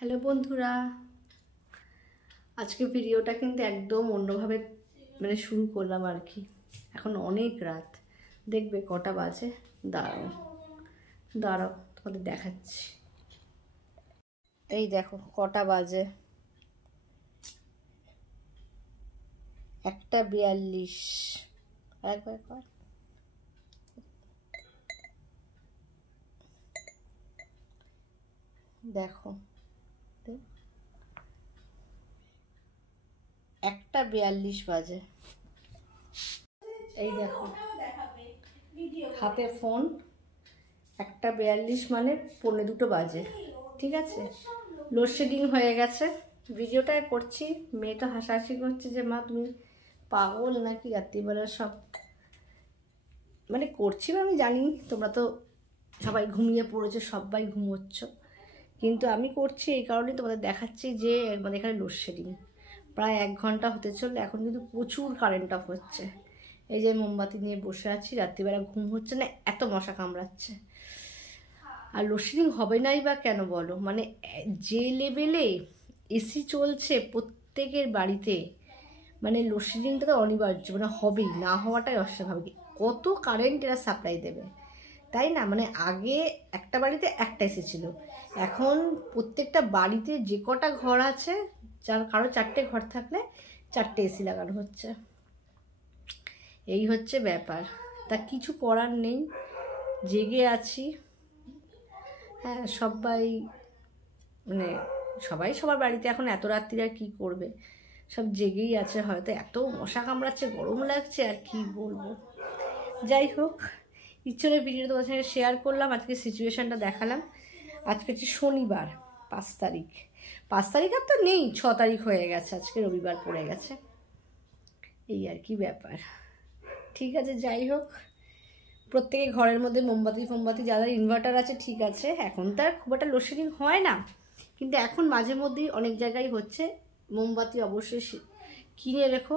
Hello বন্ধুরা, আজকে ভিডিওটা কিন্তু একদম অন্যভাবে শুরু করলাম আর কি। এখন অনেক রাত, দেখবে কটা বাজে। দাঁড়াও দাঁড়াও তোমাদের দেখাচ্ছি। এই দেখো কটা বাজে, 1:42। একবার দেখো, 1:42 বাজে। এই দেখো হাতে ফোন, 1:42 মানে 1:45 বাজে। ঠিক আছে, লোডশেডিং হয়ে গেছে। ভিডিওটা করছি, মেয়ে তো হাসাহাসি করছে যে মা তুমি পাগল নাকি, রাত্রিবেলা সব করছি। আমি জানি তোমরা তো সবাই ঘুমিয়ে পড়েছো, সবাই ঘুমোচ্ছ, কিন্তু আমি করছি এই কারণেই তোমাদের দেখাচ্ছি যে এখানে লোডশেডিং প্রায় 1 ঘন্টা হতে চললে। এখন কিন্তু প্রচুর কারেন্ট অফ হচ্ছে। এই যে মোমবাতি নিয়ে বসে আছি, রাত্রিবেলা ঘুম হচ্ছে না, এত মশা কামড়াচ্ছে। আর লোডশেডিং হবে নাই বা কেন বলো, যে লেভেলে এসি চলছে প্রত্যেকের বাড়িতে, লোডশেডিংটা তো অনিবার্য, হবেই, না হওয়াটাই অস্বাভাবিক। কত কারেন্ট এরা সাপ্লাই দেবে, তাই না? আগে একটা বাড়িতে একটা এসি ছিল, এখন প্রত্যেকটা বাড়িতে যে কটা ঘর আছে, কারো 4টে ঘর থাকলে 4টে এসি লাগানো হচ্ছে। এই হচ্ছে ব্যাপার, তা কিছু করার নেই, জেগে আছি। হ্যাঁ, সবাই সবার বাড়িতে এখন এত রাত্রি আর কী করবে, সব জেগেই আছে। হয়তো এত মশা কামড়াচ্ছে, গরম লাগছে, আর কি বলবো। যাই হোক, ইচ্ছরের ভিডিওটা তোমার সঙ্গে শেয়ার করলাম, আজকে সিচুয়েশানটা দেখালাম। আজকে হচ্ছে শনিবার, 5 তারিখ। 5 তারিখ আর তো নেই, 6 তারিখ হয়ে গেছে, আজকে রবিবার পড়ে গেছে। এই আর কি ব্যাপার। ঠিক আছে, যাই হোক, প্রত্যেকে ঘরের মধ্যে মোমবাতি যাদের ইনভার্টার আছে ঠিক আছে, এখন তো আর খুব একটা লোডশেডিং হয় না, কিন্তু এখন মাঝে মধ্যেই অনেক জায়গায় হচ্ছে। মোমবাতি অবশ্যই কিনে রেখো,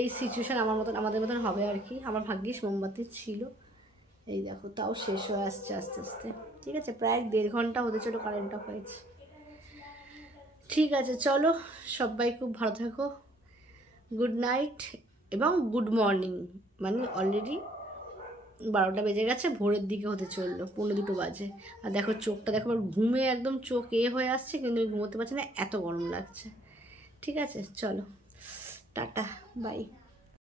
এই সিচুয়েশান আমাদের মতন হবে আর কি। আমার ভাগ্যিস মোমবাতি ছিল। এই দেখো, তাও শেষ হয়ে আসছে আস্তে আস্তে। ঠিক আছে, প্রায় 1.5 ঘন্টা হতে চলো কারেন্ট অফ হয়েছে। ঠিক আছে, চলো, সবাই খুব ভালো থাকো। গুড নাইট এবং গুড মর্নিং। অলরেডি 12টা বেজে গেছে, ভোরের দিকে হতে চললো, 1:45 বাজে। আর দেখো চোখটা দেখো, আমার ঘুমে একদম চোখ হয়ে আসছে, কিন্তু আমি ঘুমোতে পারছি না, এত গরম লাগছে। ঠিক আছে, চলো, টাটা, বাই।